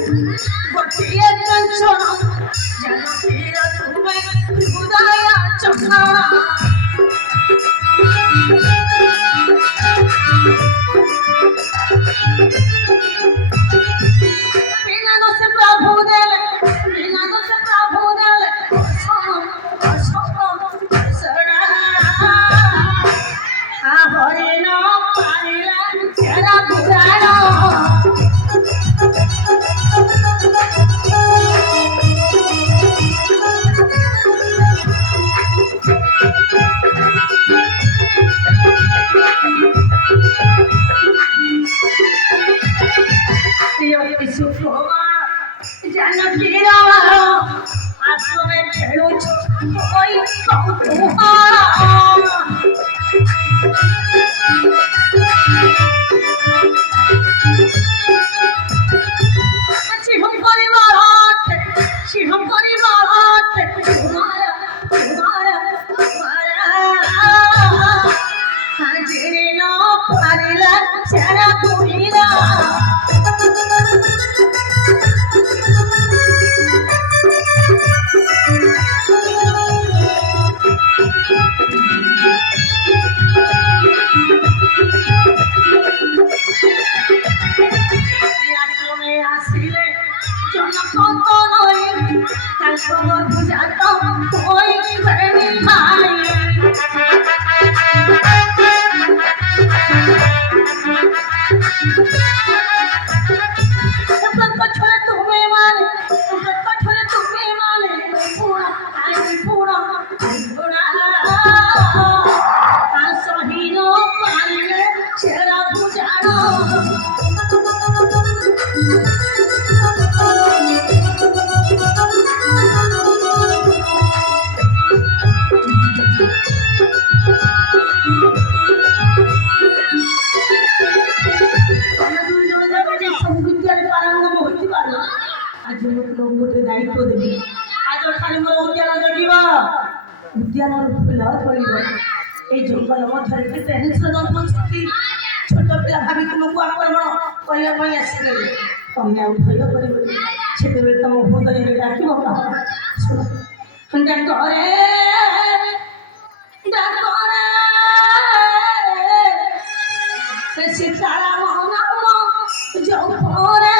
ଗୋଟିଏ କାଞ୍ଚନ ଜାନକୀର ତୁମେ ହୃଦୟ ଚକ୍ଷଣା জানকীর আসবে খেলুছ ওই কৌতূহল সিংহ পরিবার জেনে না পারিলা সারা করিলা আসিলে জনক নয় তারপর বুঝাত ওই ভাই কঠোরে তুমি মানে কঠোরে তুমি মানে পুরা আই পুরা পুরা সহিন পারিলে সেরা বুঝানো ଗୋଟେ ଦାୟିତ୍ୱ ଦେବି ଆଜ ଠାରୁ ମୋର ଉଦ୍ୟାନ ଜଗିବ ଉଦ୍ୟାନର ଫୁଲ ଫଳିବ এই ଜଙ୍ଗଲ ମଧ୍ୟରେ କେତେ ହିଂସ୍ର ଜନ୍ତୁ ଅଛନ୍ତି ଛୋଟ ପିଲା ଭାବି ତୁମକୁ ଆକ୍ରମଣ କରିବା ପାଇଁ ଆସିଲେ ତମେ ଆଉ ଭୟ କରିବନି ସେତେବେଳେ ତମ ଭୂତ ଯଦି ଡାକିବ ଶୁଣ ଡାକରେ ଡାକରେ ସୀତାରାମ ନାମ ଜପରେ